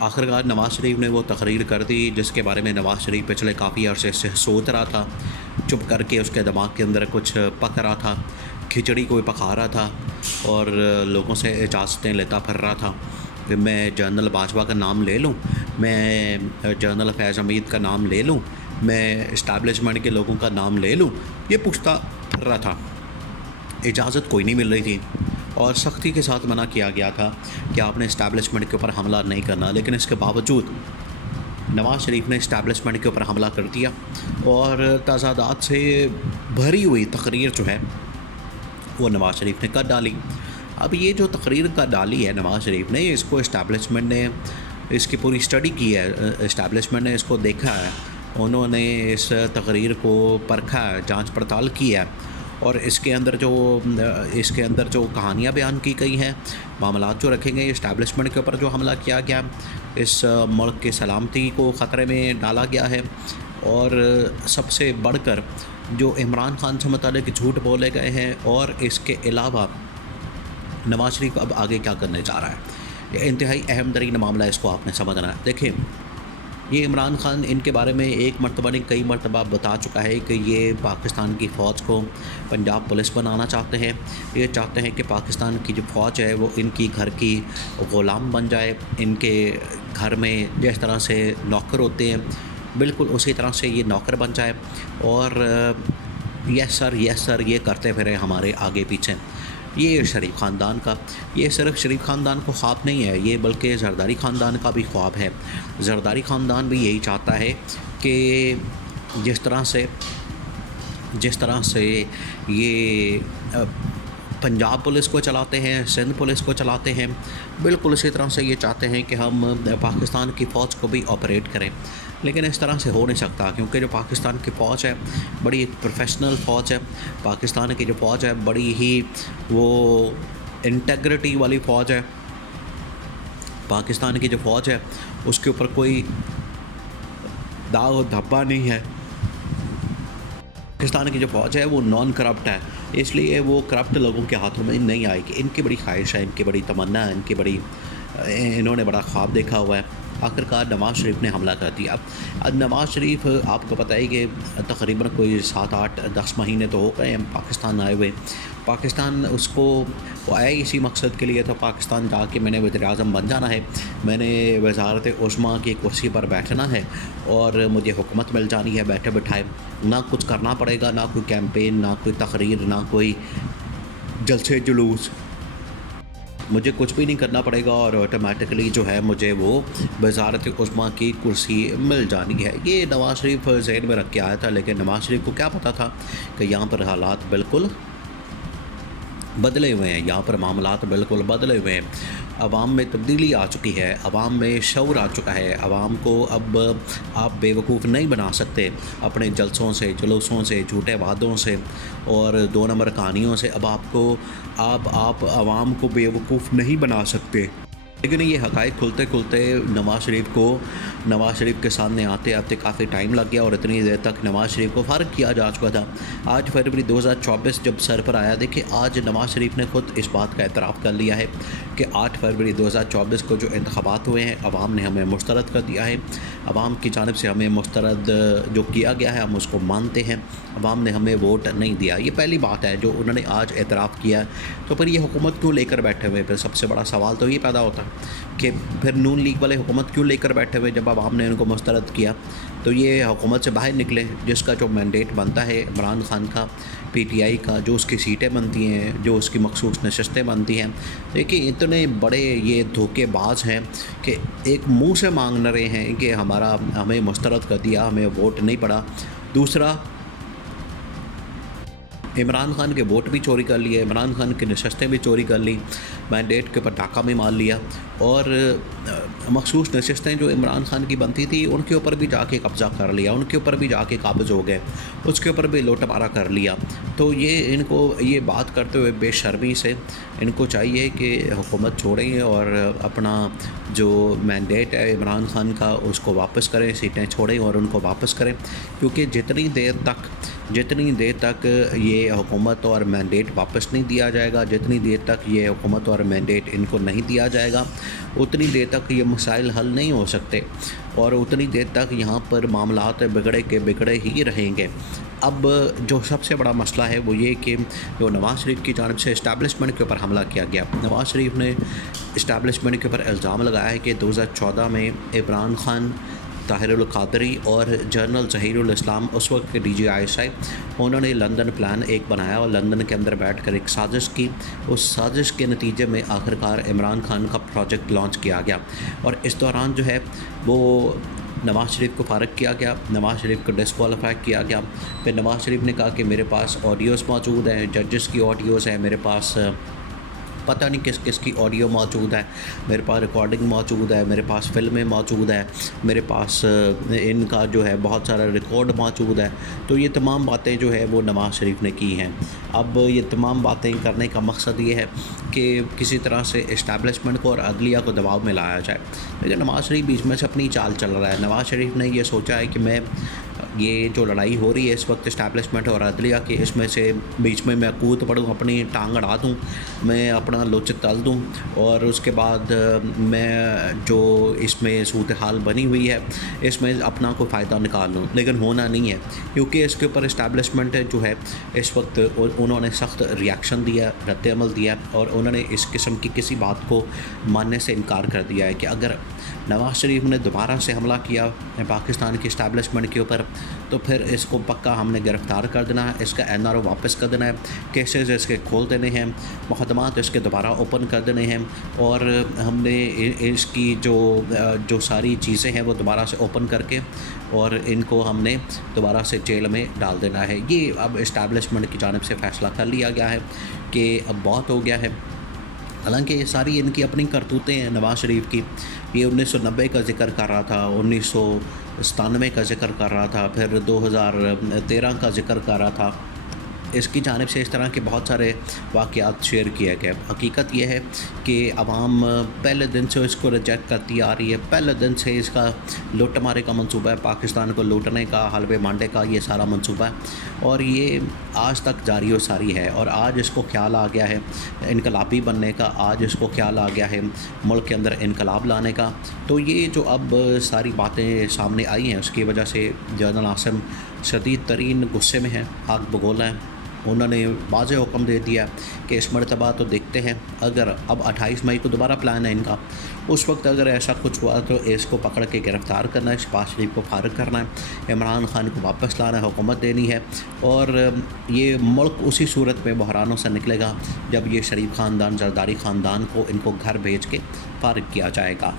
आखिरकार नवाज़ शरीफ ने वो तकरीर कर दी जिसके बारे में नवाज़ शरीफ पिछले काफ़ी अरसे से सोच रहा था। चुप करके उसके दिमाग के अंदर कुछ पक रहा था, खिचड़ी कोई पका रहा था और लोगों से इजाज़तें लेता फिर रहा था कि मैं जनरल बाजवा का नाम ले लूँ, मैं जनरल फैज़ हमीद का नाम ले लूँ, मैं इस्टेब्लिशमेंट के लोगों का नाम ले लूँ। ये पूछता फिर रहा था। इजाज़त कोई नहीं मिल रही थी और सख्ती के साथ मना किया गया था कि आपने इस्टेब्लिशमेंट के ऊपर हमला नहीं करना, लेकिन इसके बावजूद नवाज़ शरीफ ने इस्टेब्लिशमेंट के ऊपर हमला कर दिया और तज़ादात से भरी हुई तकरीर जो है वो नवाज़ शरीफ ने कर डाली। अब ये जो तकरीर कर डाली है नवाज़ शरीफ ने, इसको इस्टेब्लिशमेंट ने इसकी पूरी स्टडी की है, इस्टेब्लिशमेंट ने इसको देखा है, उन्होंने इस तकरीर को परखा है, जांच पड़ताल की है और इसके अंदर जो कहानियाँ बयान की गई हैं, मामलात जो रखे गए इस्टेब्लिशमेंट के ऊपर जो हमला किया गया, इस मुल्क की सलामती को ख़तरे में डाला गया है और सबसे बढ़कर जो इमरान खान से मुतालिक झूठ बोले गए हैं और इसके अलावा नवाज़ शरीफ अब आगे क्या करने जा रहा है। ये इंतहाई अहम तरीन मामला है, इसको आपने समझना है। देखिए, ये इमरान खान इनके बारे में एक मरतबा नहीं कई मरतबा बता चुका है कि ये पाकिस्तान की फ़ौज को पंजाब पुलिस बनाना चाहते हैं। ये चाहते हैं कि पाकिस्तान की जो फ़ौज है वो इनकी घर की ग़ुलाम बन जाए, इनके घर में जिस तरह से नौकर होते हैं बिल्कुल उसी तरह से ये नौकर बन जाए और यस सर ये करते फिरे हमारे आगे पीछे। ये शरीफ ख़ानदान का, ये सिर्फ शरीफ ख़ानदान को ख्वाब नहीं है, ये बल्कि ज़रदारी ख़ानदान का भी ख्वाब है। ज़रदारी ख़ानदान भी यही चाहता है कि जिस तरह से ये पंजाब पुलिस को चलाते हैं, सिंध पुलिस को चलाते हैं, बिल्कुल इसी तरह से ये चाहते हैं कि हम पाकिस्तान की फ़ौज को भी ऑपरेट करें। लेकिन इस तरह से हो नहीं सकता क्योंकि जो पाकिस्तान की फ़ौज है बड़ी प्रोफेशनल फ़ौज है। पाकिस्तान की जो फ़ौज है बड़ी ही वो इंटेग्रिटी वाली फ़ौज है। पाकिस्तान की जो फ़ौज है उसके ऊपर कोई दाग धब्बा नहीं है। पाकिस्तान की जो फ़ौज है वो नॉन करप्ट है, इसलिए वो करप्ट लोगों के हाथों में नहीं आएगी। इनकी बड़ी ख्वाहिश है, इनकी बड़ी तमन्ना है, इन्होंने बड़ा ख्वाब देखा हुआ है। आखिरकार नवाज़ शरीफ ने हमला कर दिया। अब नवाज़ शरीफ आपको पता है कि तकरीबन कोई 7, 8, 10 महीने तो हो गए हैं पाकिस्तान आए हुए। पाकिस्तान वो आया इसी मकसद के लिए था, पाकिस्तान जाके मैंने वज़ीर-ए-आज़म बन जाना है, मैंने वज़ारत उस्मा की कुर्सी पर बैठना है और मुझे हुकूमत मिल जानी है बैठे बिठाए। ना कुछ करना पड़ेगा, ना कोई कैंपेन, ना कोई तकरीर, ना कोई जलसे जुलूस, मुझे कुछ भी नहीं करना पड़ेगा और ऑटोमेटिकली जो है मुझे वो वज़ारत उस्मा की कुर्सी मिल जानी है। ये नवाज़ शरीफ ज़हन में रख के आया था, लेकिन नवाज़ शरीफ को क्या पता था कि यहाँ पर हालात बिल्कुल बदले हुए हैं, यहाँ पर मामलात बिल्कुल बदले हुए हैं। अवाम में तब्दीली आ चुकी है, अवाम में शऊर आ चुका है। अवाम को अब आप बेवकूफ़ नहीं बना सकते अपने जलसों से, जुलूसों से, झूठे वादों से और 2 नंबर कहानियों से। अब आप अवाम को बेवकूफ़ नहीं बना सकते। लेकिन ये हक़ाइक़ खुलते खुलते नवाज़ शरीफ के सामने आते आते काफ़ी टाइम लग गया और इतनी देर तक नवाज़ शरीफ को फ़ारिग किया जा चुका था। आज फरवरी 2024 जब सर पर आया, देखिए आज नवाज़ शरीफ ने ख़ुद इस बात का एतराफ़ कर लिया है कि 8 फरवरी 2024 को जो इंतख़ाबात हुए हैं अवाम ने हमें मुस्तरद कर दिया है। अवाम की जानिब से हमें मुस्तरद जो किया गया है हम उसको मानते हैं, अवाम ने हमें वोट नहीं दिया। ये पहली बात है जो उन्होंने आज एतराफ़ किया। तो फिर ये हुकूमत क्यों लेकर बैठे हुए? फिर सबसे बड़ा सवाल तो ये पैदा होता कि फिर नून लीग वाले हुकूमत क्यों लेकर बैठे हुए? जब आवाम ने उनको मुस्तरद किया तो ये हुकूमत से बाहर निकले, जिसका जो मैंडेट बनता है इमरान खान का, पीटीआई का, जो उसकी सीटें बनती हैं, जो उसकी मखसूस नशस्तें बनती हैं। देखिए इतने बड़े ये धोखेबाज हैं कि एक मुँह से मांग रहे हैं कि हमें मुस्तरद कर दिया, हमें वोट नहीं पड़ा। दूसरा, इमरान खान के वोट भी चोरी कर लिए, इमरान खान की नशस्तें भी चोरी कर ली, मैंडेट के ऊपर टाका भी मार लिया और मखसूस नशस्तें जो इमरान खान की बनती थी उनके ऊपर भी जाके कब्ज़ा कर लिया, उनके ऊपर भी जाके काबिज़ हो गए, उसके ऊपर भी लोटमारा कर लिया। तो इनको ये बात करते हुए बेशर्मी से इनको चाहिए कि हुकूमत छोड़ें और अपना जो मैंडेट है इमरान खान का उसको वापस करें, सीटें छोड़ें और उनको वापस करें। क्योंकि जितनी देर तक ये ये हुकूमत और मैंडेट वापस नहीं दिया जाएगा। जितनी देर तक ये हुकूमत और मैंडेट इनको नहीं दिया जाएगा, उतनी देर तक ये मसाइल हल नहीं हो सकते और उतनी देर तक यहाँ पर मामलात बिगड़े के बिगड़े ही रहेंगे। अब जो सबसे बड़ा मसला है वो ये कि जो नवाज़ शरीफ की जानिब से इस्टेब्लिशमेंट के ऊपर हमला किया गया। नवाज़ शरीफ ने इस्टेब्लिशमेंट के ऊपर इल्ज़ाम लगाया है कि 2014 में इमरान खान, ताहिरुल क़ादरी और जनरल ज़हीरुल इस्लाम उस वक्त के DGI उन्होंने लंदन प्लान एक बनाया और लंदन के अंदर बैठकर एक साजिश की। उस साजिश के नतीजे में आखिरकार इमरान खान का प्रोजेक्ट लॉन्च किया गया और इस दौरान जो है वो नवाज़ शरीफ को फारग किया गया, नवाज़ शरीफ को डिस्क्वालीफाई किया गया। फिर नवाज़ शरीफ ने कहा कि मेरे पास ऑडियोज़ मौजूद हैं, जजेस की ऑडियोज़ हैं, मेरे पास पता नहीं किस किस की ऑडियो मौजूद है, मेरे पास रिकॉर्डिंग मौजूद है, मेरे पास फ़िल्में मौजूद है, मेरे पास इनका जो है बहुत सारा रिकॉर्ड मौजूद है। तो ये तमाम बातें जो है वो नवाज़ शरीफ ने की हैं। अब ये तमाम बातें करने का मकसद ये है कि किसी तरह से इस्टेब्लिशमेंट को और अदलिया को दबाव में लाया जाए। लेकिन नवाज़ शरीफ बीच में से अपनी चाल चल रहा है। नवाज़ शरीफ ने ये सोचा है कि मैं ये जो लड़ाई हो रही है इस वक्त इस्टेब्लिशमेंट और अदलिया की, इसमें से बीच में मैं कूद पड़ूँ, अपनी टांग अड़ा दूँ, मैं अपना लुच तल दूँ और उसके बाद मैं जो इसमें सूरत हाल बनी हुई है इसमें अपना कोई फ़ायदा निकाल लूँ। लेकिन होना नहीं है, क्योंकि इसके ऊपर इस्टेब्लिशमेंट जो है इस वक्त उन्होंने सख्त रिएक्शन दिया, रद्द-ए-अमल दिया और उन्होंने इस किस्म की किसी बात को मानने से इनकार कर दिया है कि अगर नवाज़ शरीफ ने दोबारा से हमला किया पाकिस्तान की इस्टेब्लिशमेंट के ऊपर तो फिर इसको पक्का हमने गिरफ़्तार कर देना है, इसका NRO वापस कर देना है, केसेस इसके खोल देने हैं, मुकदमात इसके दोबारा ओपन कर देने हैं और हमने इसकी जो सारी चीज़ें हैं वो दोबारा से ओपन करके और इनको हमने दोबारा से जेल में डाल देना है। ये अब इस्टेब्लिशमेंट की जानिब से फ़ैसला कर लिया गया है कि अब बहुत हो गया है। हालांकि ये सारी इनकी अपनी करतूतें हैं नवाज़ शरीफ की। ये 1990 का ज़िक्र कर रहा था, 1997 का ज़िक्र कर रहा था, फिर 2013 का ज़िक्र कर रहा था। इसकी जानिब से इस तरह के बहुत सारे वाक़यात शेयर किए गए। हकीकत यह है कि आवाम पहले दिन से इसको रिजेक्ट करती आ रही है। पहले दिन से इसका लूट मारे का मंसूबा है, पाकिस्तान को लूटने का, हलवे मांडे का ये सारा मंसूबा है और ये आज तक जारी व सारी है। और आज इसको ख्याल आ गया है इनकलाबी बनने का, आज इसको ख्याल आ गया है मुल्क के अंदर इनकलाब लाने का। तो ये जो अब सारी बातें सामने आई हैं उसकी वजह से जनरल आसिम शदीद तरीन गुस्से में हैं, आग बगोला है। उन्होंने वाज़े हुक्म दे दिया कि इस मरतबा तो देखते हैं, अगर अब 28 मई को दोबारा प्लान है इनका, उस वक्त अगर ऐसा कुछ हुआ तो इसको पकड़ के गिरफ़्तार करना है, शहबाज शरीफ को फारग करना है, इमरान खान को वापस लाना है, हुकूमत देनी है और ये मुल्क उसी सूरत में बहरानों से निकलेगा जब ये शरीफ ख़ानदान, जरदारी ख़ानदान को इनको घर भेज के फारग किया जाएगा।